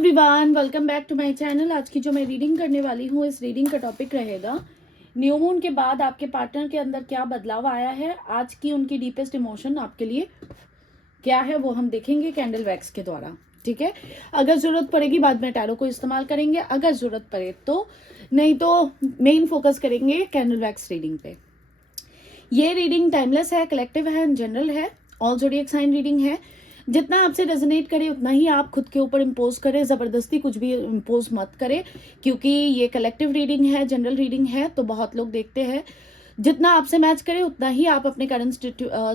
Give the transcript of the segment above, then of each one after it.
Everyone, welcome back to my channel. आज की जो मैं रीडिंग करने वाली हूँ, इस रीडिंग का टॉपिक रहेगा न्यू मून के बाद आपके पार्टनर के अंदर क्या बदलाव आया है। आज की उनकी डीपेस्ट इमोशन आपके लिए क्या है वो हम देखेंगे कैंडल वैक्स के द्वारा। ठीक है, अगर जरूरत पड़ेगी बाद में टैरो को इस्तेमाल करेंगे, अगर जरूरत पड़े तो, नहीं तो मेन फोकस करेंगे कैंडल वैक्स रीडिंग पे। ये रीडिंग टाइमलेस है, कलेक्टिव है, जनरल है, ऑल ज़ोडिएक साइन रीडिंग है। जितना आपसे रेजोनेट करे उतना ही आप खुद के ऊपर इम्पोज करें, ज़बरदस्ती कुछ भी इम्पोज मत करें, क्योंकि ये कलेक्टिव रीडिंग है, जनरल रीडिंग है। तो बहुत लोग देखते हैं जितना आपसे मैच करे उतना ही आप अपने करंट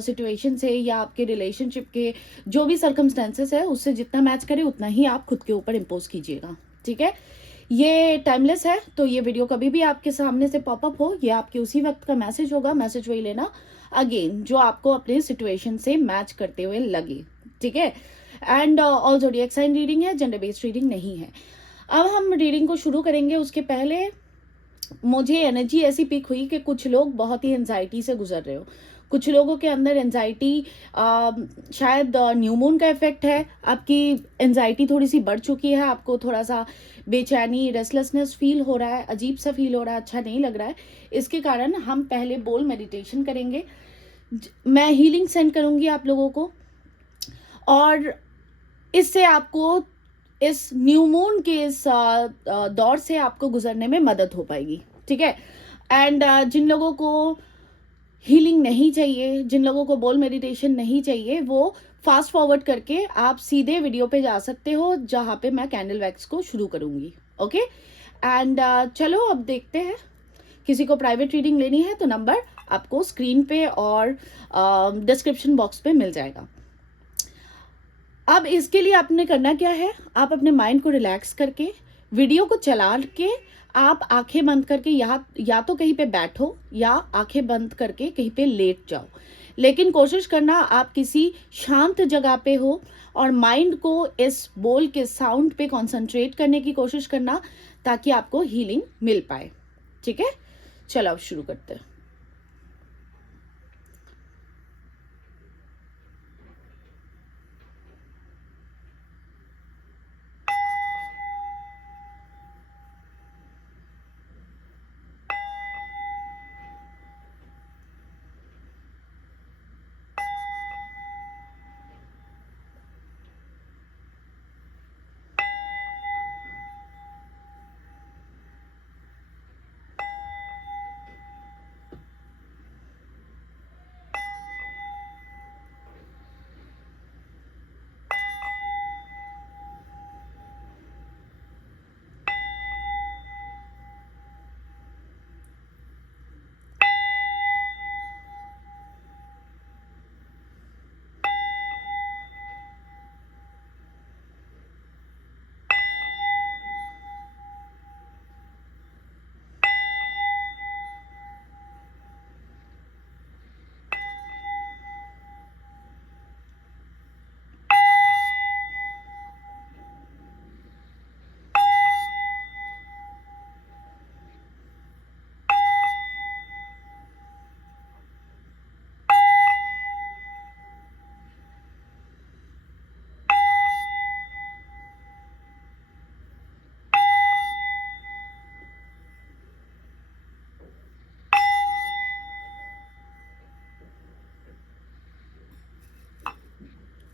सिचुएशन से या आपके रिलेशनशिप के जो भी सर्कमस्टेंसेस है उससे जितना मैच करे उतना ही आप खुद के ऊपर इम्पोज कीजिएगा। ठीक है, ये टाइमलेस है, तो ये वीडियो कभी भी आपके सामने से पॉपअप हो, ये आपके उसी वक्त का मैसेज होगा। मैसेज वही लेना अगेन जो आपको अपने सिचुएशन से मैच करते हुए लगे। ठीक है, and all zodiac sign reading है, जेंडर बेस्ड रीडिंग नहीं है। अब हम रीडिंग को शुरू करेंगे, उसके पहले मुझे एनर्जी ऐसी पिक हुई कि कुछ लोग बहुत ही एंजाइटी से गुजर रहे हो। कुछ लोगों के अंदर एंजाइटी शायद न्यू मून का इफेक्ट है। आपकी एंजाइटी थोड़ी सी बढ़ चुकी है, आपको थोड़ा सा बेचैनी, रेस्टलेसनेस फील हो रहा है, अजीब सा फील हो रहा है, अच्छा नहीं लग रहा है। इसके कारण हम पहले बोल मेडिटेशन करेंगे, मैं हीलिंग सेंड करूंगी आप लोगों को, और इससे आपको इस न्यू मून के इस दौर से आपको गुजरने में मदद हो पाएगी। ठीक है, एंड जिन लोगों को हीलिंग नहीं चाहिए, जिन लोगों को बोल मेडिटेशन नहीं चाहिए, वो फास्ट फॉरवर्ड करके आप सीधे वीडियो पे जा सकते हो जहाँ पे मैं कैंडल वैक्स को शुरू करूँगी। ओके, एंड चलो अब देखते हैं। किसी को प्राइवेट रीडिंग लेनी है तो नंबर आपको स्क्रीन पे और डिस्क्रिप्शन बॉक्स पे मिल जाएगा। अब इसके लिए आपने करना क्या है, आप अपने माइंड को रिलैक्स करके वीडियो को चला के आप आंखें बंद करके या तो कहीं पे बैठो या आंखें बंद करके कहीं पे लेट जाओ, लेकिन कोशिश करना आप किसी शांत जगह पे हो और माइंड को इस बोल के साउंड पे कंसंट्रेट करने की कोशिश करना ताकि आपको हीलिंग मिल पाए। ठीक है, चलो अब शुरू करते हैं।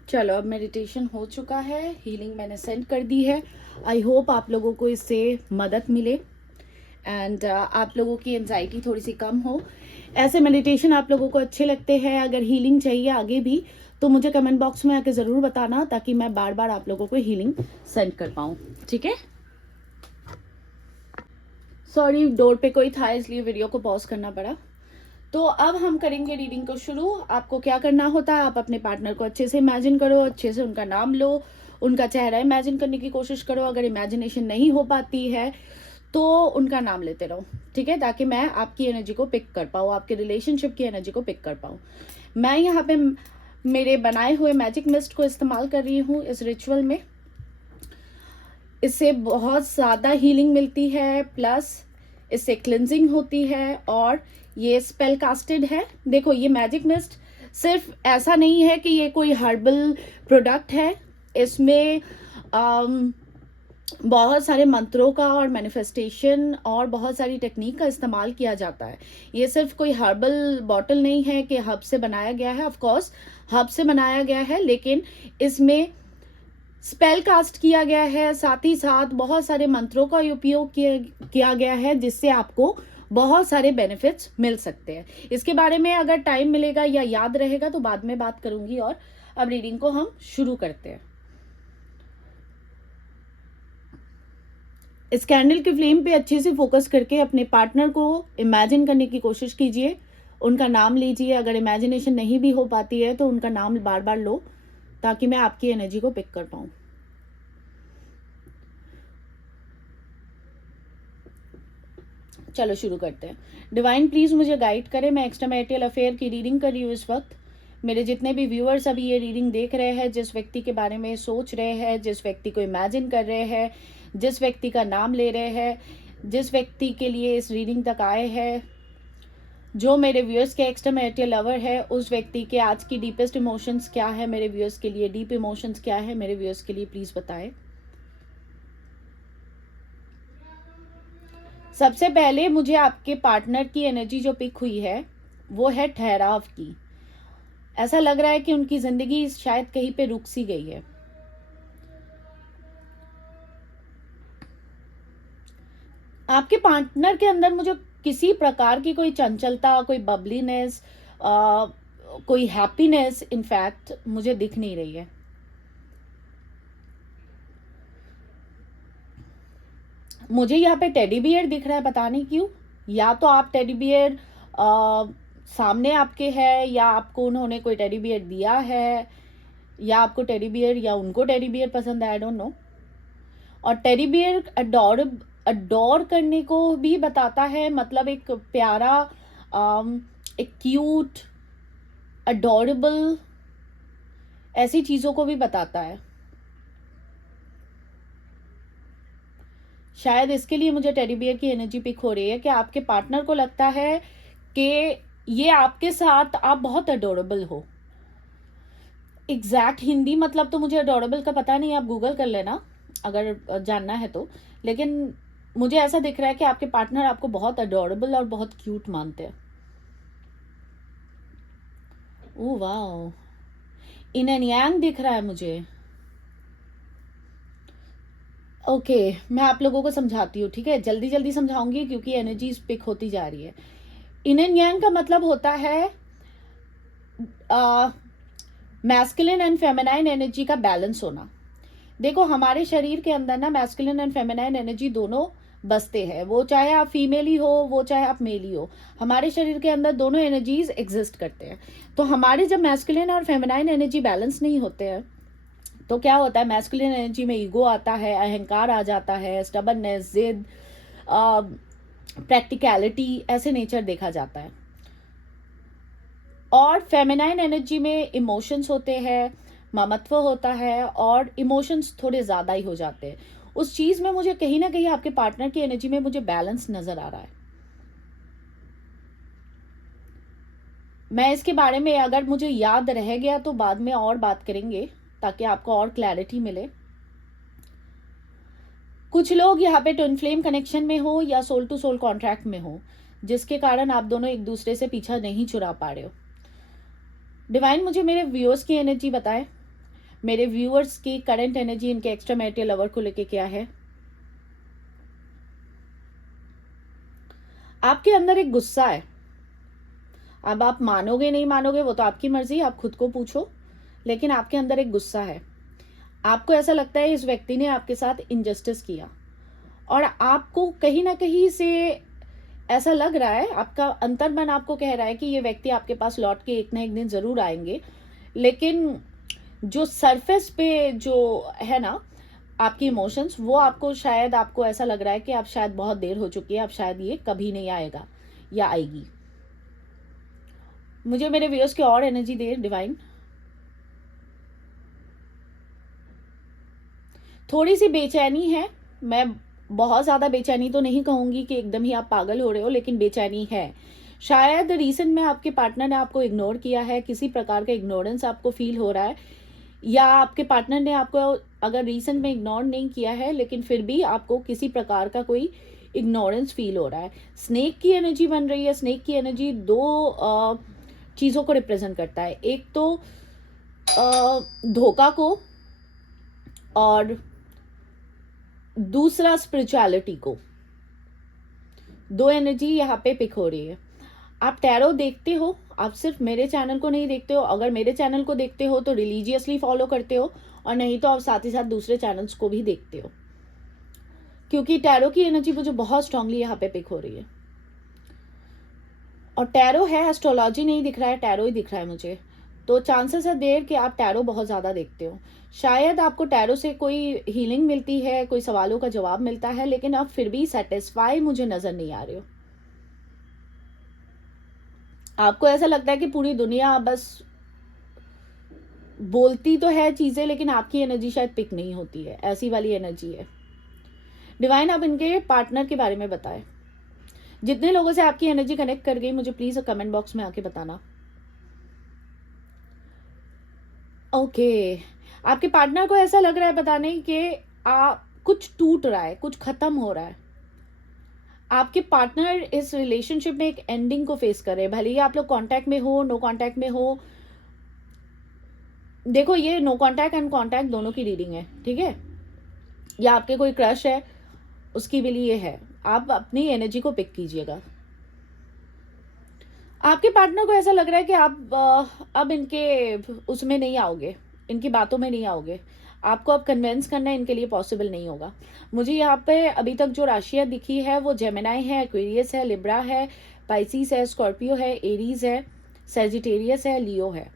चलो अब मेडिटेशन हो चुका है, हीलिंग मैंने सेंड कर दी है। आई होप आप लोगों को इससे मदद मिले एंड आप लोगों की एंजाइटी थोड़ी सी कम हो। ऐसे मेडिटेशन आप लोगों को अच्छे लगते हैं, अगर हीलिंग चाहिए आगे भी तो मुझे कमेंट बॉक्स में आके ज़रूर बताना ताकि मैं बार बार आप लोगों को हीलिंग सेंड कर पाऊँ। ठीक है, सॉरी डोर पे कोई था इसलिए वीडियो को पॉज करना पड़ा। तो अब हम करेंगे रीडिंग को शुरू। आपको क्या करना होता है, आप अपने पार्टनर को अच्छे से इमेजिन करो, अच्छे से उनका नाम लो, उनका चेहरा इमेजिन करने की कोशिश करो। अगर इमेजिनेशन नहीं हो पाती है तो उनका नाम लेते रहो। ठीक है, ताकि मैं आपकी एनर्जी को पिक कर पाऊँ, आपके रिलेशनशिप की एनर्जी को पिक कर पाऊँ। मैं यहाँ पे मेरे बनाए हुए मैजिक मिस्ट को इस्तेमाल कर रही हूँ इस रिचुअल में। इससे बहुत ज़्यादा हीलिंग मिलती है, प्लस इससे क्लिनजिंग होती है, और ये स्पेल कास्टेड है। देखो ये मैजिक मिस्ट सिर्फ ऐसा नहीं है कि ये कोई हर्बल प्रोडक्ट है, इसमें बहुत सारे मंत्रों का और मैनिफेस्टेशन और बहुत सारी टेक्निक का इस्तेमाल किया जाता है। ये सिर्फ कोई हर्बल बॉटल नहीं है कि हर्ब से बनाया गया है। ऑफ कोर्स हर्ब से बनाया गया है, लेकिन इसमें स्पेल कास्ट किया गया है, साथ ही साथ बहुत सारे मंत्रों का उपयोग किया गया है, जिससे आपको बहुत सारे बेनिफिट्स मिल सकते हैं। इसके बारे में अगर टाइम मिलेगा या याद रहेगा तो बाद में बात करूंगी। और अब रीडिंग को हम शुरू करते हैं। इस कैंडल की फ्लेम पे अच्छे से फोकस करके अपने पार्टनर को इमेजिन करने की कोशिश कीजिए। उनका नाम लीजिए। अगर इमेजिनेशन नहीं भी हो पाती है तो उनका नाम बार बार लो, ताकि मैं आपकी एनर्जी को पिक कर पाऊं। चलो शुरू करते हैं। डिवाइन प्लीज मुझे गाइड करें। मैं एक्स्ट्रा मैरिटल अफेयर की रीडिंग कर रही हूँ इस वक्त। मेरे जितने भी व्यूअर्स अभी ये रीडिंग देख रहे हैं, जिस व्यक्ति के बारे में सोच रहे हैं, जिस व्यक्ति को इमेजिन कर रहे हैं, जिस व्यक्ति का नाम ले रहे हैं, जिस व्यक्ति के लिए इस रीडिंग तक आए हैं, जो मेरे व्यूअर्स के एक्स्ट्रा मैरिटल लवर है, उस व्यक्ति के आज की डीपेस्ट इमोशंस क्या है, मेरे व्यूअर्स के लिए डीप इमोशंस क्या है, मेरे व्यूअर्स के लिए प्लीज बताएं। सबसे पहले मुझे आपके पार्टनर की एनर्जी जो पिक हुई है वो है ठहराव की। ऐसा लग रहा है कि उनकी जिंदगी शायद कहीं पे रुक सी गई है। आपके पार्टनर के अंदर मुझे किसी प्रकार की कोई चंचलता, कोई बबलीनेस, कोई हैप्पीनेस इनफैक्ट मुझे दिख नहीं रही है। मुझे यहाँ पे टेडी बियर दिख रहा है, पता नहीं क्यों। या तो आप टेडी बियर सामने आपके है, या आपको उन्होंने कोई टेडी बियर दिया है, या आपको टेडी बियर या उनको टेडी बियर पसंद है, आई डोंट नो। और टेडी बियर अडोर करने को भी बताता है, मतलब एक प्यारा, एक क्यूट, अडोरेबल, ऐसी चीजों को भी बताता है। शायद इसके लिए मुझे टेडी बियर की एनर्जी पिक हो रही है कि आपके पार्टनर को लगता है कि ये आपके साथ आप बहुत अडोरेबल हो। एग्जैक्ट हिंदी मतलब तो मुझे अडोरेबल का पता नहीं, आप गूगल कर लेना अगर जानना है तो। लेकिन मुझे ऐसा दिख रहा है कि आपके पार्टनर आपको बहुत अडोरेबल और बहुत क्यूट मानते हैं। Oh wow, in and yang दिख रहा है मुझे। ओके, मैं आप लोगों को समझाती हूँ, ठीक है? जल्दी जल्दी समझाऊंगी क्योंकि एनर्जी पिक होती जा रही है। इन एंड यांग का मतलब होता है मैस्कुलिन एंड फेमिनाइन एनर्जी का बैलेंस होना। देखो, हमारे शरीर के अंदर ना मैस्कुलिन एंड फेमिनाइन एनर्जी दोनों बसते हैं। वो चाहे आप फीमेल ही हो, वो चाहे आप मेल ही हो, हमारे शरीर के अंदर दोनों एनर्जीज एग्जिस्ट करते हैं। तो हमारे जब मैस्कुलिन और फेमिनाइन एनर्जी बैलेंस नहीं होते हैं तो क्या होता है, मैस्कुलिन एनर्जी में ईगो आता है, अहंकार आ जाता है, स्टबर्ननेस, जिद, प्रैक्टिकलिटी, ऐसे नेचर देखा जाता है। और फेमिनाइन एनर्जी में इमोशंस होते हैं, ममत्व होता है, और इमोशंस थोड़े ज़्यादा ही हो जाते हैं। उस चीज़ में मुझे कहीं ना कहीं आपके पार्टनर की एनर्जी में मुझे बैलेंस नज़र आ रहा है। मैं इसके बारे में अगर मुझे याद रह गया तो बाद में और बात करेंगे, ताकि आपको और क्लैरिटी मिले। कुछ लोग यहाँ पे ट्विन फ्लेम कनेक्शन में हो या सोल टू सोल कॉन्ट्रैक्ट में हो, जिसके कारण आप दोनों एक दूसरे से पीछा नहीं छुड़ा पा रहे हो। डिवाइन मुझे मेरे व्यूअर्स की एनर्जी बताए। मेरे व्यूअर्स की करंट एनर्जी इनके एक्स्ट्रा मैरिटल लवर को लेके क्या है। आपके अंदर एक गुस्सा है। अब आप मानोगे नहीं मानोगे वो तो आपकी मर्जी, आप खुद को पूछो, लेकिन आपके अंदर एक गुस्सा है। आपको ऐसा लगता है इस व्यक्ति ने आपके साथ इनजस्टिस किया, और आपको कहीं ना कहीं से ऐसा लग रहा है, आपका अंतर्मन आपको कह रहा है कि ये व्यक्ति आपके पास लौट के एक ना एक दिन जरूर आएंगे। लेकिन जो सरफेस पे जो है ना आपकी इमोशंस, वो आपको शायद, आपको ऐसा लग रहा है कि आप शायद बहुत देर हो चुकी है, अब शायद ये कभी नहीं आएगा या आएगी। मुझे मेरे व्यूअर्स की और एनर्जी दे डिवाइन। थोड़ी सी बेचैनी है। मैं बहुत ज़्यादा बेचैनी तो नहीं कहूँगी कि एकदम ही आप पागल हो रहे हो, लेकिन बेचैनी है। शायद रीसेंट में आपके पार्टनर ने आपको इग्नोर किया है, किसी प्रकार का इग्नोरेंस आपको फील हो रहा है, या आपके पार्टनर ने आपको अगर रिसेंट में इग्नोर नहीं किया है, लेकिन फिर भी आपको किसी प्रकार का कोई इग्नोरेंस फील हो रहा है। स्नेक की एनर्जी बन रही है। स्नेक की एनर्जी दो चीज़ों को रिप्रेजेंट करता है, एक तो धोखा को और दूसरा स्पिरिचुअलिटी को। दो एनर्जी यहाँ पे पिक हो रही है। आप टैरो देखते हो, आप सिर्फ मेरे चैनल को नहीं देखते हो। अगर मेरे चैनल को देखते हो तो रिलीजियसली फॉलो करते हो, और नहीं तो आप साथ ही साथ दूसरे चैनल्स को भी देखते हो, क्योंकि टैरो की एनर्जी मुझे बहुत स्ट्रांगली यहाँ पे पिक हो रही है। और टैरो है, एस्ट्रोलॉजी नहीं दिख रहा है, टैरो ही दिख रहा है मुझे। तो चांसेस है देर कि आप टैरो बहुत ज़्यादा देखते हो। शायद आपको टैरो से कोई हीलिंग मिलती है, कोई सवालों का जवाब मिलता है, लेकिन आप फिर भी सेटिस्फाई मुझे नज़र नहीं आ रहे हो। आपको ऐसा लगता है कि पूरी दुनिया बस बोलती तो है चीज़ें, लेकिन आपकी एनर्जी शायद पिक नहीं होती है, ऐसी वाली एनर्जी है। डिवाइन, आप इनके पार्टनर के बारे में बताएं। जितने लोगों से आपकी एनर्जी कनेक्ट कर गई, मुझे प्लीज़ कमेंट बॉक्स में आके बताना। ओके, आपके पार्टनर को ऐसा लग रहा है, पता नहीं कि कुछ टूट रहा है, कुछ खत्म हो रहा है। आपके पार्टनर इस रिलेशनशिप में एक एंडिंग को फेस कर रहे हैं, भले ही आप लोग कांटेक्ट में हो, नो कांटेक्ट में हो। देखो, ये नो कांटेक्ट एंड कांटेक्ट दोनों की रीडिंग है, ठीक है। या आपके कोई क्रश है, उसकी भी लिए है। आप अपनी एनर्जी को पिक कीजिएगा। आपके पार्टनर को ऐसा लग रहा है कि आप अब इनके उसमें नहीं आओगे, इनकी बातों में नहीं आओगे। आपको अब कन्विंस करना इनके लिए पॉसिबल नहीं होगा। मुझे यहाँ पे अभी तक जो राशियाँ दिखी है वो जेमिनाई है, एक्वेरियस है, लिब्रा है, पाइसिस है, स्कॉर्पियो है, एरीज है, सेजिटेरियस है, लियो है,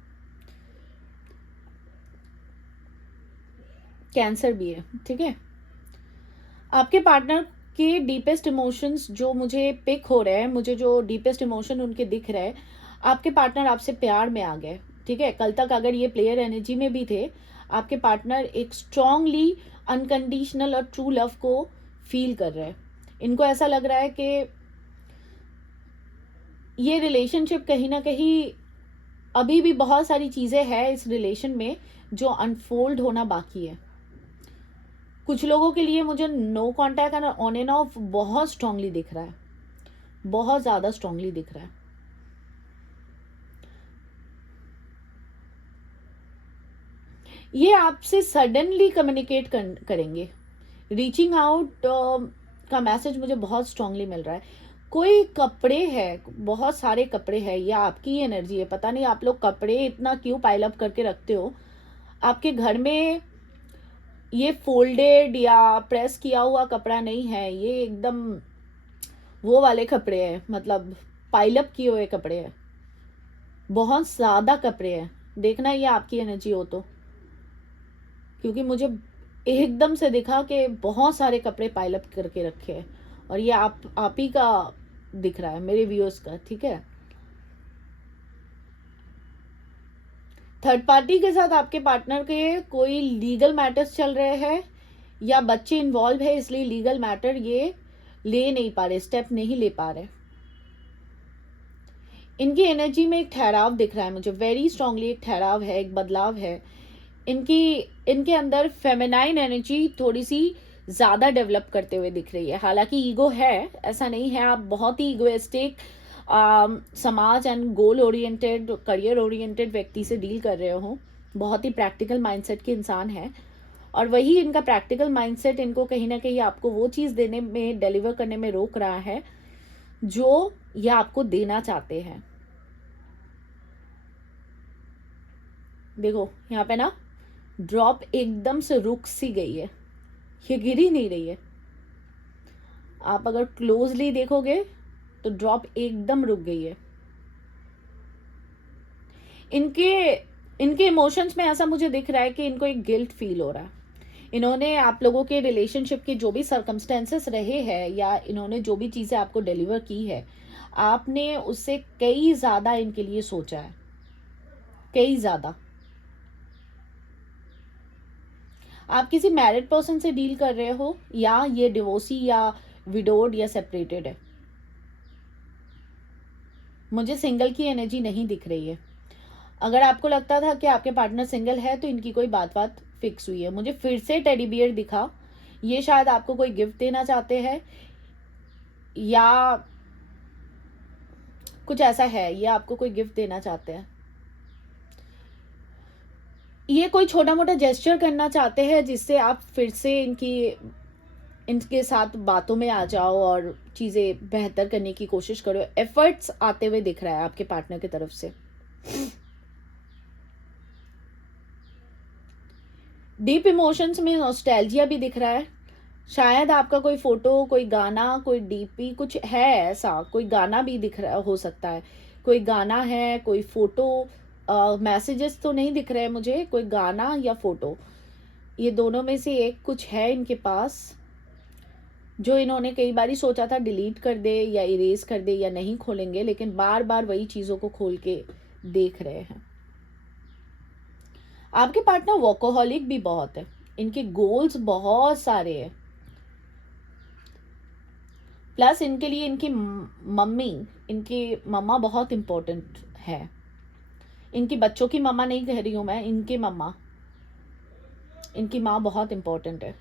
कैंसर भी है, ठीक है। आपके पार्टनर के डीपेस्ट इमोशंस जो मुझे पिक हो रहे हैं, मुझे जो डीपेस्ट इमोशन उनके दिख रहे हैं, आपके पार्टनर आपसे प्यार में आ गए, ठीक है। कल तक अगर ये प्लेयर एनर्जी में भी थे, आपके पार्टनर एक स्ट्रांगली अनकंडीशनल और ट्रू लव को फील कर रहे हैं। इनको ऐसा लग रहा है कि ये रिलेशनशिप कहीं ना कहीं अभी भी बहुत सारी चीज़ें हैं इस रिलेशन में जो अनफोल्ड होना बाकी है। कुछ लोगों के लिए मुझे no contact and on and off बहुत स्ट्रांगली दिख रहा है, बहुत ज़्यादा स्ट्रांगली दिख रहा है। ये आपसे सडनली कम्युनिकेट करेंगे। रीचिंग आउट का मैसेज मुझे बहुत स्ट्रांगली मिल रहा है। कोई कपड़े है, बहुत सारे कपड़े हैं, या आपकी एनर्जी है, पता नहीं आप लोग कपड़े इतना क्यों पाइल अप करके रखते हो। आपके घर में ये फोल्डेड या प्रेस किया हुआ कपड़ा नहीं है, ये एकदम वो वाले कपड़े हैं, मतलब पाइल अप किए हुए कपड़े हैं, बहुत ज़्यादा कपड़े हैं। देखना ये आपकी एनर्जी हो तो, क्योंकि मुझे एकदम से दिखा कि बहुत सारे कपड़े पाइल अप करके रखे हैं, और ये आप ही का दिख रहा है, मेरे व्यूअर्स का, ठीक है। थर्ड पार्टी के साथ आपके पार्टनर के कोई लीगल मैटर्स चल रहे हैं, या बच्चे इन्वॉल्व है, इसलिए लीगल मैटर ये ले नहीं पा रहे, स्टेप नहीं ले पा रहे। इनकी एनर्जी में एक ठहराव दिख रहा है मुझे, वेरी स्ट्रांगली एक ठहराव है, एक बदलाव है। इनके अंदर फेमिनाइन एनर्जी थोड़ी सी ज़्यादा डेवलप करते हुए दिख रही है। हालांकि ईगो है, ऐसा नहीं है, आप बहुत ही ईगोइस्टिक समाज and goal oriented, career oriented व्यक्ति से डील कर रहे हो, बहुत ही प्रैक्टिकल माइंडसेट के इंसान हैं। और वही इनका प्रैक्टिकल माइंडसेट इनको कहीं ना कहीं आपको वो चीज़ देने में, डिलीवर करने में रोक रहा है जो ये आपको देना चाहते हैं। देखो यहाँ पे ना ड्रॉप एकदम से रुक सी गई है, ये गिर ही नहीं रही है। आप अगर क्लोजली देखोगे तो ड्रॉप एकदम रुक गई है। इनके इमोशंस में ऐसा मुझे दिख रहा है कि इनको एक गिल्ट फील हो रहा है। इन्होंने आप लोगों के रिलेशनशिप के जो भी सर्कमस्टेंसेस रहे हैं, या इन्होंने जो भी चीज़ें आपको डिलीवर की है, आपने उससे कई ज़्यादा इनके लिए सोचा है, कई ज़्यादा। आप किसी मैरिड पर्सन से डील कर रहे हो, या ये डिवोर्सी या विडोड या सेपरेटेड है। मुझे सिंगल की एनर्जी नहीं दिख रही है। अगर आपको लगता था कि आपके पार्टनर सिंगल है तो इनकी कोई बात फिक्स हुई है। मुझे फिर से टेडी बियर दिखा, ये शायद आपको कोई गिफ्ट देना चाहते हैं या कुछ ऐसा है, ये आपको कोई गिफ्ट देना चाहते हैं, ये कोई छोटा मोटा जेस्चर करना चाहते हैं जिससे आप फिर से इनके साथ बातों में आ जाओ और चीज़ें बेहतर करने की कोशिश करो। एफर्ट्स आते हुए दिख रहा है आपके पार्टनर की तरफ से। डीप इमोशंस में नॉस्टैल्जिया भी दिख रहा है। शायद आपका कोई फोटो, कोई गाना, कोई डीपी कुछ है ऐसा, कोई गाना भी दिख रहा हो सकता है, कोई गाना है, कोई फोटो, मैसेजेस तो नहीं दिख रहे हैं मुझे, कोई गाना या फोटो, ये दोनों में से एक कुछ है इनके पास जो इन्होंने कई बार ही सोचा था डिलीट कर दे या इरेज कर दे या नहीं खोलेंगे, लेकिन बार बार वही चीज़ों को खोल के देख रहे हैं। आपके पार्टनर वर्कोहॉलिक भी बहुत है, इनके गोल्स बहुत सारे हैं, प्लस इनके लिए इनकी मम्मी, इनकी मम्मा बहुत इम्पोर्टेंट है। इनकी बच्चों की मम्मा नहीं कह रही हूँ मैं, इनकी मम्मा, इनकी माँ बहुत इम्पोर्टेंट है।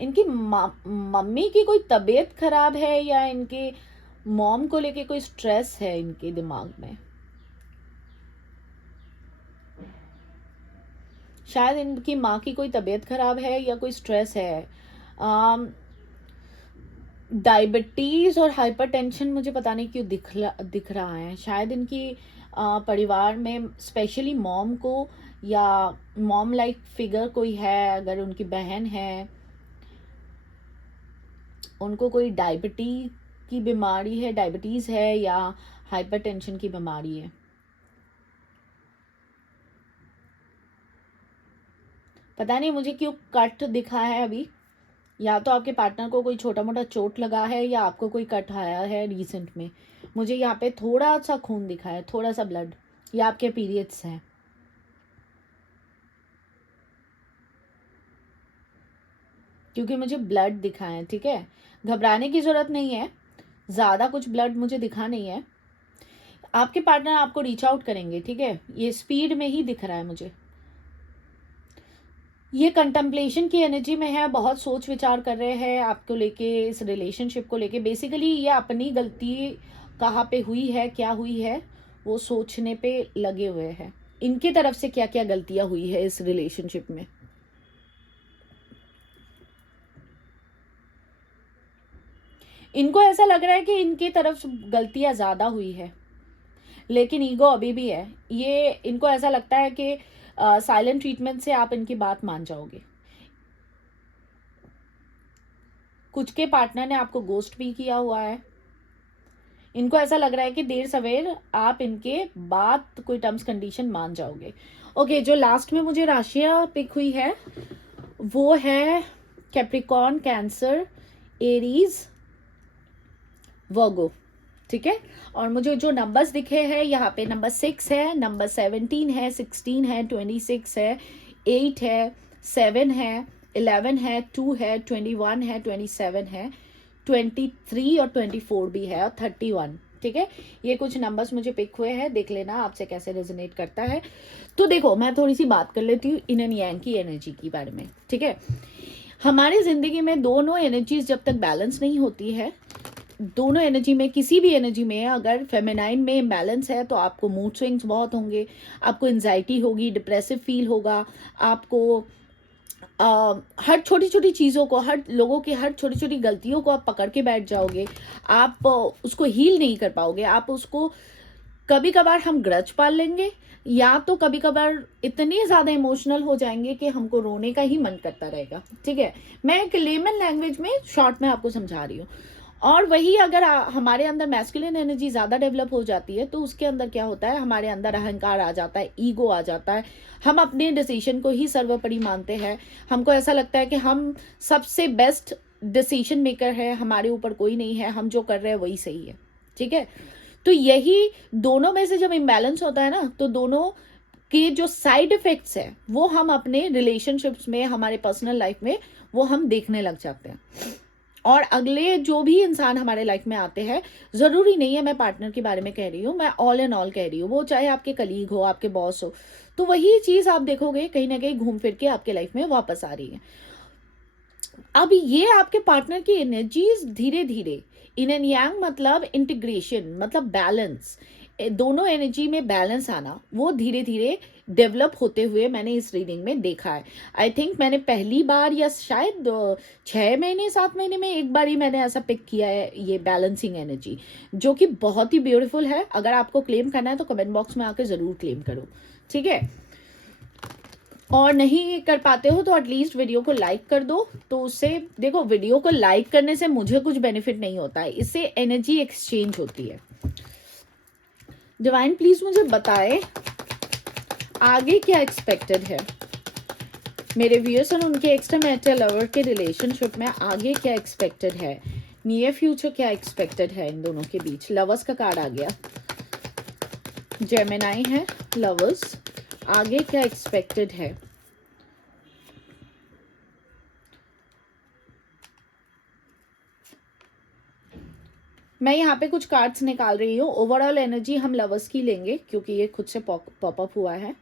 इनकी मम्मी की कोई तबीयत खराब है या इनके मॉम को लेके कोई स्ट्रेस है इनके दिमाग में, शायद इनकी माँ की कोई तबीयत खराब है या कोई स्ट्रेस है। डायबिटीज और हाइपरटेंशन मुझे पता नहीं क्यों दिख रहा है। शायद इनकी परिवार में स्पेशली मॉम को या मॉम लाइक फिगर कोई है, अगर उनकी बहन है, उनको कोई डायबिटीज की बीमारी है, डायबिटीज़ है या हाइपरटेंशन की बीमारी है। पता नहीं मुझे क्यों कट दिखा है अभी, या तो आपके पार्टनर को कोई छोटा मोटा चोट लगा है या आपको कोई कट आया है रिसेंट में। मुझे यहाँ पे थोड़ा सा खून दिखा है, थोड़ा सा ब्लड, या आपके पीरियड्स हैं। क्योंकि मुझे ब्लड दिखा है, ठीक है, घबराने की ज़रूरत नहीं है, ज़्यादा कुछ ब्लड मुझे दिखा नहीं है। आपके पार्टनर आपको रीच आउट करेंगे, ठीक है, ये स्पीड में ही दिख रहा है मुझे। ये कंटेम्पलेशन की एनर्जी में है, बहुत सोच विचार कर रहे हैं आपको लेके, इस रिलेशनशिप को लेके। बेसिकली ये अपनी गलती कहाँ पे हुई है, क्या हुई है, वो सोचने पे लगे हुए हैं। इनकी तरफ से क्या क्या गलतियां हुई है इस रिलेशनशिप में। इनको ऐसा लग रहा है कि इनकी तरफ गलतियां ज़्यादा हुई है, लेकिन ईगो अभी भी है। ये इनको ऐसा लगता है कि साइलेंट ट्रीटमेंट से आप इनकी बात मान जाओगे। कुछ के पार्टनर ने आपको गोस्ट भी किया हुआ है। इनको ऐसा लग रहा है कि देर सवेर आप इनके बात कोई टर्म्स कंडीशन मान जाओगे। ओके, जो लास्ट में मुझे राशियां पिक हुई है वो है कैप्रिकॉर्न, कैंसर, एरीज, वर्गो, ठीक है। और मुझे जो नंबर्स दिखे हैं यहाँ पे, नंबर 6 है, नंबर 17 है, 16 है, 26 है, 8 है, 7 है, 11 है, 2 है, 21 है, 27 है, 23 और 24 भी है, और 31, ठीक है। ये कुछ नंबर्स मुझे पिक हुए हैं, देख लेना आपसे कैसे रेजोनेट करता है। तो देखो, मैं थोड़ी सी बात कर लेती हूँ इन एंड यांग की एनर्जी के बारे में, ठीक है। हमारी जिंदगी में दोनों एनर्जीज जब तक बैलेंस नहीं होती है, दोनों एनर्जी में, किसी भी एनर्जी में अगर फेमिनाइन में इम्बैलेंस है तो आपको मूड स्विंग्स बहुत होंगे, आपको एंजाइटी होगी, डिप्रेसिव फील होगा, आपको हर छोटी छोटी चीज़ों को, हर लोगों की हर छोटी छोटी गलतियों को आप पकड़ के बैठ जाओगे, आप उसको हील नहीं कर पाओगे, आप उसको, कभी कभार हम ग्रज पाल लेंगे, या तो कभी कभार इतने ज़्यादा इमोशनल हो जाएंगे कि हमको रोने का ही मन करता रहेगा, ठीक है। मैं एक लेमन लैंग्वेज में शॉर्ट में आपको समझा रही हूँ। और वही अगर हमारे अंदर मैस्कुलिन एनर्जी ज़्यादा डेवलप हो जाती है तो उसके अंदर क्या होता है, हमारे अंदर अहंकार आ जाता है, ईगो आ जाता है, हम अपने डिसीजन को ही सर्वोपरि मानते हैं, हमको ऐसा लगता है कि हम सबसे बेस्ट डिसीजन मेकर है, हमारे ऊपर कोई नहीं है, हम जो कर रहे हैं वही सही है, ठीक है। तो यही दोनों में से जब इम्बैलेंस होता है ना, तो दोनों के जो साइड इफेक्ट्स है वो हम अपने रिलेशनशिप्स में, हमारे पर्सनल लाइफ में वो हम देखने लग जाते हैं। और अगले जो भी इंसान हमारे लाइफ में आते हैं, ज़रूरी नहीं है मैं पार्टनर के बारे में कह रही हूँ, मैं ऑल एंड ऑल कह रही हूँ, वो चाहे आपके कलीग हो, आपके बॉस हो, तो वही चीज़ आप देखोगे कहीं ना कहीं घूम फिर के आपके लाइफ में वापस आ रही है। अब ये आपके पार्टनर की एनर्जीज धीरे धीरे, इन एंड यांग मतलब इंटीग्रेशन, मतलब बैलेंस, दोनों एनर्जी में बैलेंस आना, वो धीरे धीरे डेवलप होते हुए मैंने इस रीडिंग में देखा है। आई थिंक मैंने पहली बार या शायद 6 महीने 7 महीने में एक बार ही मैंने ऐसा पिक किया है ये बैलेंसिंग एनर्जी, जो कि बहुत ही ब्यूटीफुल है। अगर आपको क्लेम करना है तो कमेंट बॉक्स में आकर ज़रूर क्लेम करो, ठीक है। और नहीं कर पाते हो तो एटलीस्ट वीडियो को लाइक कर दो। तो उससे देखो, वीडियो को लाइक करने से मुझे कुछ बेनिफिट नहीं होता है, इससे एनर्जी एक्सचेंज होती है। डिवाइन प्लीज मुझे बताए आगे क्या एक्सपेक्टेड है मेरे व्यूअर्स और उनके एक्स्ट्रा मैरिटल लवर के रिलेशनशिप में, आगे क्या एक्सपेक्टेड है, नियर फ्यूचर क्या एक्सपेक्टेड है इन दोनों के बीच। लवर्स का कार्ड आ गया, जेमिनाई है, लवर्स, आगे क्या एक्सपेक्टेड है। मैं यहाँ पे कुछ कार्ड्स निकाल रही हूँ। ओवरऑल एनर्जी हम लवर्स की लेंगे क्योंकि ये खुद से पॉप अप हुआ है।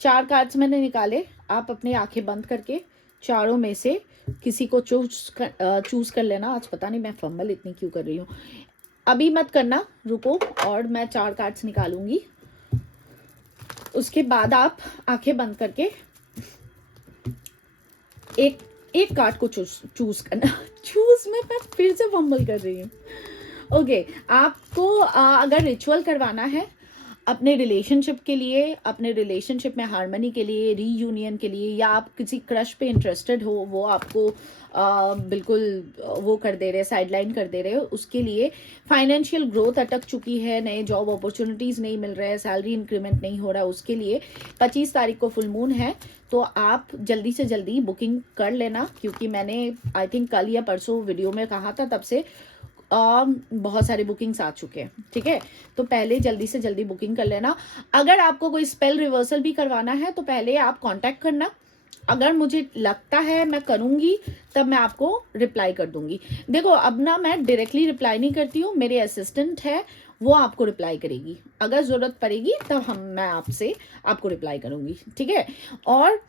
4 कार्ड्स मैंने निकाले, आप अपनी आंखें बंद करके चारों में से किसी को चूज कर लेना। आज पता नहीं मैं फंबल इतनी क्यों कर रही हूँ, अभी मत करना, रुको, और मैं 4 कार्ड्स निकालूंगी। उसके बाद आप आंखें बंद करके एक कार्ड को चूज करना। चूज में मैं फिर से फंबल कर रही हूँ। ओके, आपको अगर रिचुअल करवाना है अपने रिलेशनशिप के लिए, अपने रिलेशनशिप में हार्मनी के लिए, रीयूनियन के लिए, या आप किसी क्रश पे इंटरेस्टेड हो, वो आपको बिल्कुल वो कर दे रहे, साइडलाइन कर दे रहे हो, उसके लिए फाइनेंशियल ग्रोथ अटक चुकी है, नए जॉब अपॉर्चुनिटीज़ नहीं मिल रहे हैं, सैलरी इंक्रीमेंट नहीं हो रहा, उसके लिए 25 तारीख को फुल मून है, तो आप जल्दी से जल्दी बुकिंग कर लेना। क्योंकि मैंने आई थिंक कल या परसों वीडियो में कहा था, तब से बहुत सारे बुकिंग्स आ चुके हैं, ठीक है। तो पहले जल्दी से जल्दी बुकिंग कर लेना। अगर आपको कोई स्पेल रिवर्सल भी करवाना है तो पहले आप कांटेक्ट करना, अगर मुझे लगता है मैं करूँगी तब मैं आपको रिप्लाई कर दूंगी। देखो, अब ना मैं डायरेक्टली रिप्लाई नहीं करती हूँ, मेरे असिस्टेंट है, वो आपको रिप्लाई करेगी, अगर ज़रूरत पड़ेगी तब मैं आपको रिप्लाई करूँगी, ठीक है। और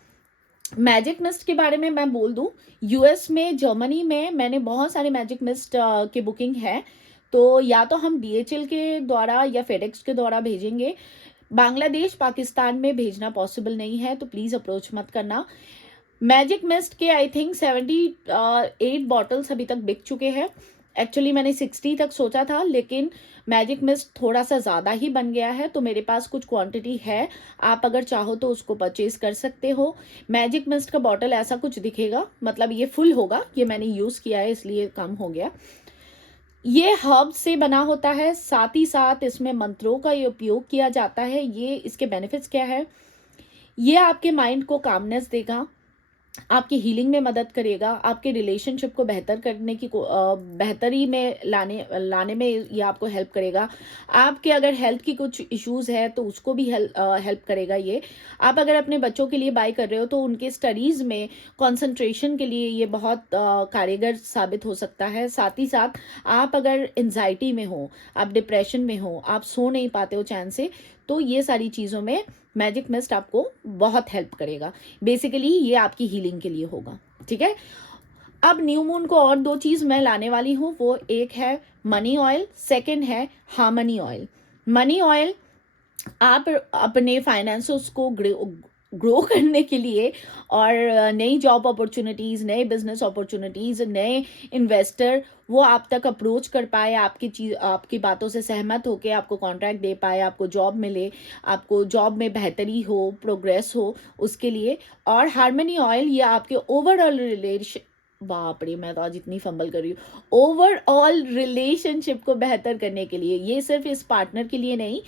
मैजिक मिस्ट के बारे में मैं बोल दूं, यूएस में, जर्मनी में मैंने बहुत सारे मैजिक मिस्ट की बुकिंग है, तो या तो हम डीएचएल के द्वारा या फेडेक्स के द्वारा भेजेंगे। बांग्लादेश, पाकिस्तान में भेजना पॉसिबल नहीं है, तो प्लीज़ अप्रोच मत करना। मैजिक मिस्ट के आई थिंक 78 बॉटल्स अभी तक बिक चुके हैं। एक्चुअली मैंने 60 तक सोचा था, लेकिन मैजिक मिस्ट थोड़ा सा ज़्यादा ही बन गया है, तो मेरे पास कुछ क्वांटिटी है, आप अगर चाहो तो उसको परचेज कर सकते हो। मैजिक मिस्ट का बॉटल ऐसा कुछ दिखेगा, मतलब ये फुल होगा, ये मैंने यूज़ किया है इसलिए कम हो गया। ये हर्ब से बना होता है, साथ ही साथ इसमें मंत्रों का ये उपयोग किया जाता है। ये इसके बेनिफिट्स क्या है, ये आपके माइंड को कामनेस देगा, आपकी हीलिंग में मदद करेगा, आपके रिलेशनशिप को बेहतर करने की बेहतरी में लाने में ये आपको हेल्प करेगा। आपके अगर हेल्थ की कुछ इश्यूज़ है तो उसको भी हेल्प करेगा ये। आप अगर अपने बच्चों के लिए बाय कर रहे हो तो उनके स्टडीज़ में कंसंट्रेशन के लिए ये बहुत कारगर साबित हो सकता है। साथ ही साथ आप अगर एंजाइटी में हो, आप डिप्रेशन में हो, आप सो नहीं पाते हो चैन से, तो ये सारी चीज़ों में मैजिक मिस्ट आपको बहुत हेल्प करेगा। बेसिकली ये आपकी हीलिंग के लिए होगा, ठीक है। अब न्यू मून को और 2 चीज़ मैं लाने वाली हूँ, वो एक है मनी ऑयल, सेकंड है हार्मनी ऑयल। मनी ऑयल आप अपने फाइनेंसेस को ग्रो करने के लिए और नई जॉब अपॉर्चुनिटीज़, नए बिजनेस अपॉर्चुनिटीज़, नए इन्वेस्टर वो आप तक अप्रोच कर पाए, आपकी बातों से सहमत होकर आपको कॉन्ट्रैक्ट दे पाए, आपको जॉब मिले, आपको जॉब में बेहतरी हो, प्रोग्रेस हो, उसके लिए। और हार्मनी ऑयल ये आपके ओवरऑल बाप रे, मैं तो आज इतनी फंबल कर रही हूँ, ओवरऑल रिलेशनशिप को बेहतर करने के लिए। ये सिर्फ इस पार्टनर के लिए नहीं,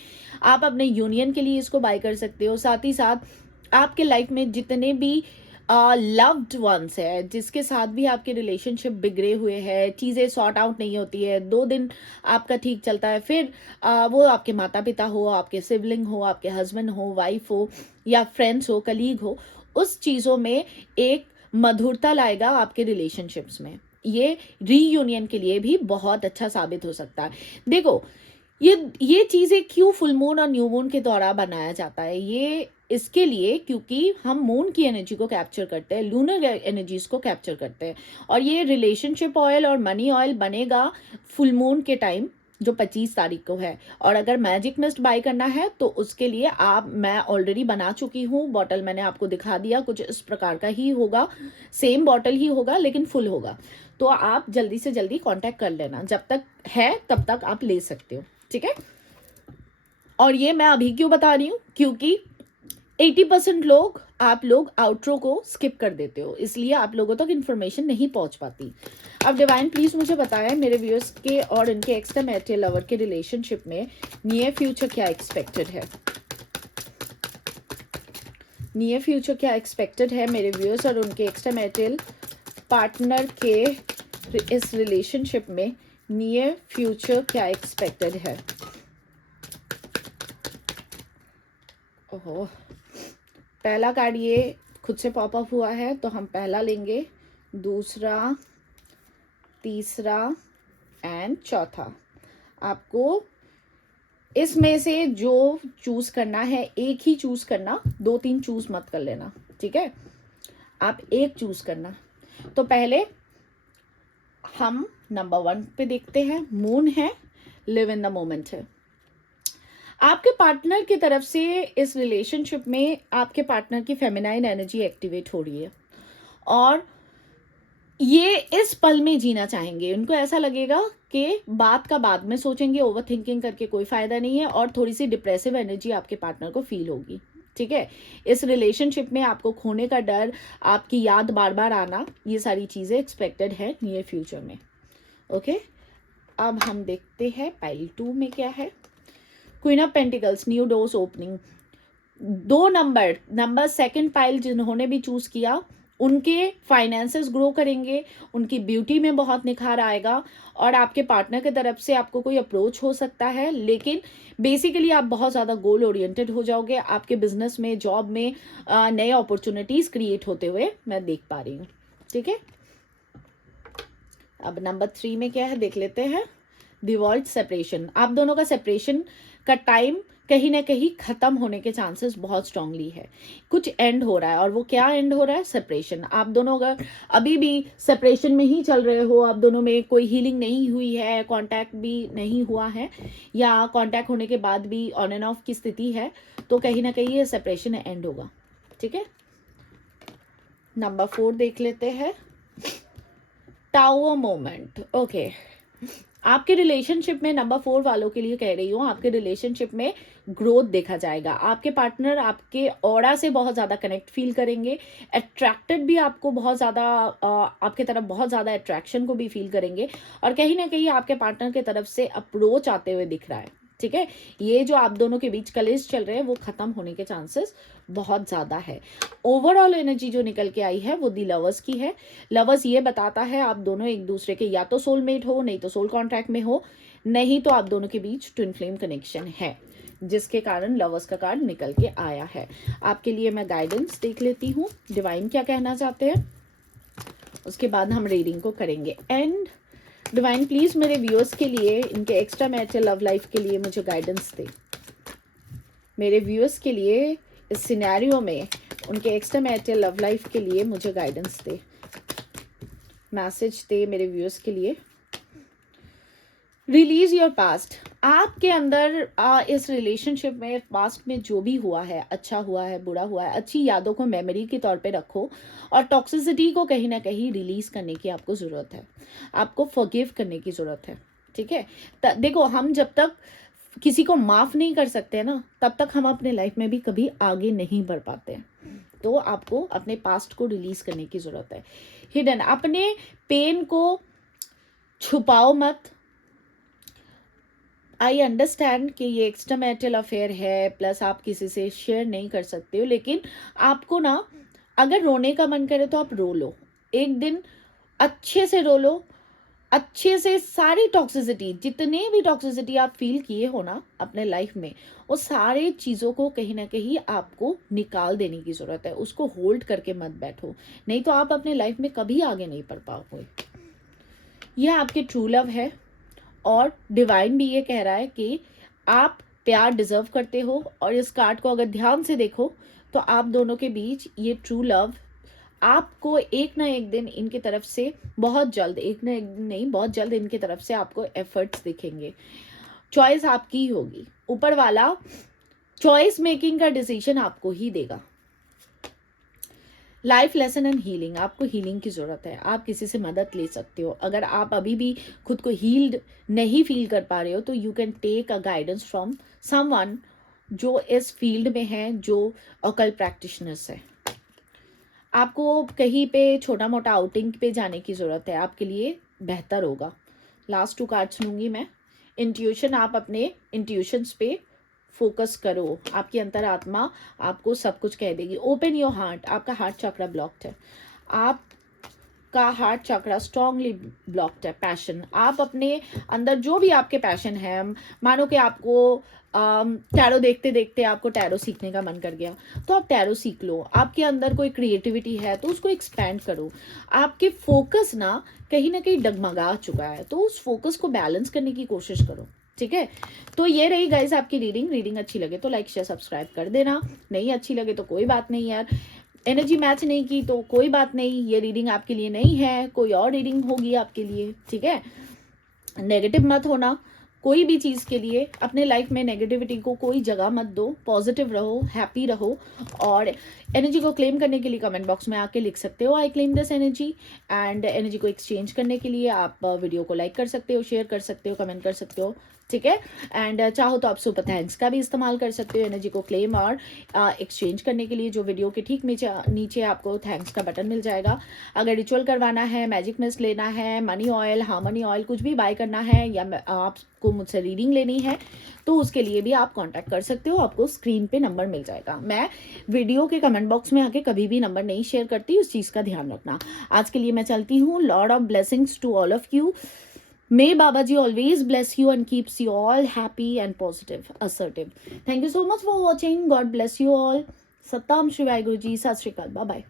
आप अपने यूनियन के लिए इसको बाय कर सकते हो। साथ ही साथ आपके लाइफ में जितने भी लव्ड वंस है, जिसके साथ भी आपके रिलेशनशिप बिगड़े हुए हैं, चीज़ें सॉर्ट आउट नहीं होती है, 2 दिन आपका ठीक चलता है, फिर वो आपके माता पिता हो, आपके सिबलिंग हो, आपके हस्बैंड हो, वाइफ हो, या फ्रेंड्स हो, कलीग हो, उस चीज़ों में एक मधुरता लाएगा आपके रिलेशनशिप्स में, ये रीयूनियन के लिए भी बहुत अच्छा साबित हो सकता है। देखो ये चीज़ें क्यों फुल मून और न्यू मून के दौरान बनाया जाता है, ये इसके लिए क्योंकि हम मून की एनर्जी को कैप्चर करते हैं, लूनर एनर्जीज को कैप्चर करते हैं, और ये रिलेशनशिप ऑयल और मनी ऑयल बनेगा फुल मून के टाइम जो 25 तारीख को है। और अगर मैजिक मिस्ट बाय करना है तो उसके लिए मैं ऑलरेडी बना चुकी हूँ, बॉटल मैंने आपको दिखा दिया, कुछ इस प्रकार का ही होगा, सेम बॉटल ही होगा लेकिन फुल होगा। तो आप जल्दी से जल्दी कांटेक्ट कर लेना, जब तक है तब तक आप ले सकते हो, ठीक है। और ये मैं अभी क्यों बता रही हूँ, क्योंकि 80% आप लोग आउट्रो को स्किप कर देते हो, इसलिए आप लोगों तक इन्फॉर्मेशन नहीं पहुंच पाती। अब डिवाइन प्लीज मुझे बताएं मेरे व्यूअर्स के और इनके एक्स्ट्रा मैरिटल लवर के रिलेशनशिप में नियर फ्यूचर क्या एक्सपेक्टेड है। नियर फ्यूचर क्या एक्सपेक्टेड है मेरे व्यूअर्स और उनके एक्स्ट्रा मैरिटल पार्टनर के इस रिलेशनशिप में नियर फ्यूचर क्या एक्सपेक्टेड है। ओहो, पहला कार्ड ये खुद से पॉप अप हुआ है तो हम पहला लेंगे, दूसरा, तीसरा एंड चौथा। आपको इसमें से जो चूज करना है, एक ही चूज करना, 2-3 चूज मत कर लेना, ठीक है। आप एक चूज करना। तो पहले हम नंबर 1 पे देखते हैं, मून है, लिव इन द मोमेंट है। आपके पार्टनर की तरफ से इस रिलेशनशिप में आपके पार्टनर की फेमिनाइन एनर्जी एक्टिवेट हो रही है और ये इस पल में जीना चाहेंगे। उनको ऐसा लगेगा कि बात का बाद में सोचेंगे, ओवर थिंकिंग करके कोई फायदा नहीं है, और थोड़ी सी डिप्रेसिव एनर्जी आपके पार्टनर को फील होगी, ठीक है। इस रिलेशनशिप में आपको खोने का डर, आपकी याद बार बार आना, ये सारी चीजें एक्सपेक्टेड है नियर फ्यूचर में, ओके। अब हम देखते हैं पाइल 2 में क्या है। Queen of pentacles, new doors opening. 2 number 2nd pile जिन्होंने भी चूज किया, उनके फाइनेंसेस ग्रो करेंगे, उनकी ब्यूटी में बहुत निखार आएगा, और आपके पार्टनर की तरफ से आपको कोई अप्रोच हो सकता है, लेकिन बेसिकली आप बहुत ज़्यादा गोल ओरिएंटेड हो जाओगे। आपके बिजनेस में, जॉब में नए अपॉर्चुनिटीज क्रिएट होते हुए मैं देख पा रही हूँ, ठीक है। अब नंबर 3 में क्या है देख लेते हैं। डिवॉल्ट सेपरेशन, आप दोनों का सेपरेशन का टाइम कहीं ना कहीं खत्म होने के चांसेस बहुत स्ट्रांगली है। कुछ एंड हो रहा है, और वो क्या एंड हो रहा है, सेपरेशन। आप दोनों अगर अभी भी सेपरेशन में ही चल रहे हो, आप दोनों में कोई हीलिंग नहीं हुई है, कांटेक्ट भी नहीं हुआ है, या कांटेक्ट होने के बाद भी ऑन एंड ऑफ की स्थिति है, तो कहीं ना कहीं ये सेपरेशन एंड होगा, ठीक है। नंबर 4 देख लेते हैं, टावर मोमेंट, ओके। आपके रिलेशनशिप में नंबर 4 वालों के लिए कह रही हूँ, आपके रिलेशनशिप में ग्रोथ देखा जाएगा। आपके पार्टनर आपके ऑरा से बहुत ज़्यादा कनेक्ट फील करेंगे, अट्रैक्टेड भी आपको बहुत ज़्यादा, आपके तरफ बहुत ज़्यादा अट्रैक्शन को भी फील करेंगे, और कहीं ना कहीं आपके पार्टनर की तरफ से अप्रोच आते हुए दिख रहा है, ठीक है। ये जो आप दोनों के बीच कलेश चल रहे हैं वो खत्म होने के चांसेस बहुत ज़्यादा है। ओवरऑल एनर्जी जो निकल के आई है वो दी लवर्स की है। लवर्स ये बताता है आप दोनों एक दूसरे के या तो सोलमेट हो, नहीं तो सोल कॉन्ट्रैक्ट में हो, नहीं तो आप दोनों के बीच ट्विन फ्लेम कनेक्शन है, जिसके कारण लवर्स का कार्ड निकल के आया है। आपके लिए मैं गाइडेंस देख लेती हूँ, डिवाइन क्या कहना चाहते हैं, उसके बाद हम रीडिंग को करेंगे। एंड डिवाइन प्लीज मेरे व्यूअर्स के लिए, इनके एक्स्ट्रा मैरिटल लव लाइफ के लिए मुझे गाइडेंस दे। मेरे व्यूअर्स के लिए इस सिनेरियो में उनके एक्स्ट्रा मैरिटल लव लाइफ के लिए मुझे गाइडेंस दे, मैसेज दे मेरे व्यूअर्स के लिए। Release your past. आपके अंदर इस रिलेशनशिप में पास्ट में जो भी हुआ है, अच्छा हुआ है, बुरा हुआ है, अच्छी यादों को मेमोरी के तौर पे रखो, और टॉक्सिसिटी को कहीं ना कहीं रिलीज करने की आपको ज़रूरत है, आपको फॉरगिव करने की ज़रूरत है, ठीक है। देखो, हम जब तक किसी को माफ़ नहीं कर सकते ना, तब तक हम अपने लाइफ में भी कभी आगे नहीं बढ़ पाते हैं। तो आपको अपने पास्ट को रिलीज करने की ज़रूरत है। हिडन, अपने पेन को छुपाओ मत। आई अंडरस्टैंड कि ये एक्स्ट्रा मैरिटल अफेयर है, प्लस आप किसी से शेयर नहीं कर सकते हो, लेकिन आपको ना अगर रोने का मन करे तो आप रो लो, एक दिन अच्छे से रो लो, अच्छे से सारी टॉक्सिसिटी, जितने भी टॉक्सिसिटी आप फील किए हो ना अपने लाइफ में, वो सारे चीज़ों को कहीं ना कहीं आपको निकाल देने की ज़रूरत है। उसको होल्ड करके मत बैठो, नहीं तो आप अपने लाइफ में कभी आगे नहीं बढ़ पाओगे। ये आपके ट्रू लव है और डिवाइन भी ये कह रहा है कि आप प्यार डिजर्व करते हो। और इस कार्ड को अगर ध्यान से देखो तो आप दोनों के बीच ये ट्रू लव, आपको एक ना एक दिन इनकी तरफ से बहुत जल्द, एक ना एक दिन नहीं, बहुत जल्द इनकी तरफ से आपको एफर्ट्स दिखेंगे। चॉइस आपकी ही होगी, ऊपर वाला चॉइस मेकिंग का डिसीजन आपको ही देगा। लाइफ लेसन एंड हीलिंग, आपको हीलिंग की ज़रूरत है, आप किसी से मदद ले सकते हो। अगर आप अभी भी खुद को हील्ड नहीं फील कर पा रहे हो तो you can take a guidance from someone जो इस फील्ड में है, जो ऑकल्ट प्रैक्टिशनर्स है। आपको कहीं पे छोटा मोटा आउटिंग पे जाने की ज़रूरत है, आपके लिए बेहतर होगा। लास्ट 2 कार्ड्स लूँगी मैं। इंट्यूशन, आप अपने इंट्यूशंस पे फोकस करो, आपकी अंतरात्मा आपको सब कुछ कह देगी। ओपन योर हार्ट, आपका हार्ट चक्रा ब्लॉक्ड है, आपका हार्ट चक्रा स्ट्रांगली ब्लॉक्ड है। पैशन, आप अपने अंदर जो भी आपके पैशन है, मानो कि आपको टैरो देखते देखते आपको टैरो सीखने का मन कर गया तो आप टैरो सीख लो। आपके अंदर कोई क्रिएटिविटी है तो उसको एक्सपैंड करो। आपके फोकस ना कहीं डगमगा चुका है तो उस फोकस को बैलेंस करने की कोशिश करो, ठीक है। तो ये रही गाइस आपकी रीडिंग अच्छी लगे तो लाइक शेयर सब्सक्राइब कर देना, नहीं अच्छी लगे तो कोई बात नहीं यार, एनर्जी मैच नहीं की तो कोई बात नहीं, ये रीडिंग आपके लिए नहीं है, कोई और रीडिंग होगी आपके लिए, ठीक है। नेगेटिव मत होना कोई भी चीज़ के लिए, अपने लाइफ में नेगेटिविटी को कोई जगह मत दो, पॉजिटिव रहो, हैप्पी रहो। और एनर्जी को क्लेम करने के लिए कमेंट बॉक्स में आके लिख सकते हो I claim this energy. And energy को एक्सचेंज करने के लिए आप वीडियो को लाइक कर सकते हो, शेयर कर सकते हो, कमेंट कर सकते हो, ठीक है। एंड चाहो तो आप सुपर थैंक्स का भी इस्तेमाल कर सकते हो एनर्जी को क्लेम और एक्सचेंज करने के लिए, जो वीडियो के ठीक नीचे आपको थैंक्स का बटन मिल जाएगा। अगर रिचुअल करवाना है, मैजिक मिस्ट लेना है, मनी ऑयल, हार्मनी ऑयल कुछ भी बाय करना है, या आपको मुझसे रीडिंग लेनी है तो उसके लिए भी आप कांटेक्ट कर सकते हो, आपको स्क्रीन पे नंबर मिल जाएगा। मैं वीडियो के कमेंट बॉक्स में आके कभी भी नंबर नहीं शेयर करती, उस चीज़ का ध्यान रखना। आज के लिए मैं चलती हूँ। Lots of blessings to all of you. May Babaji always bless you and keeps you all happy and positive, assertive. Thank you so much for watching. God bless you all. Satnam Shivaya Guruji. Sat Sri Akal. Bye bye.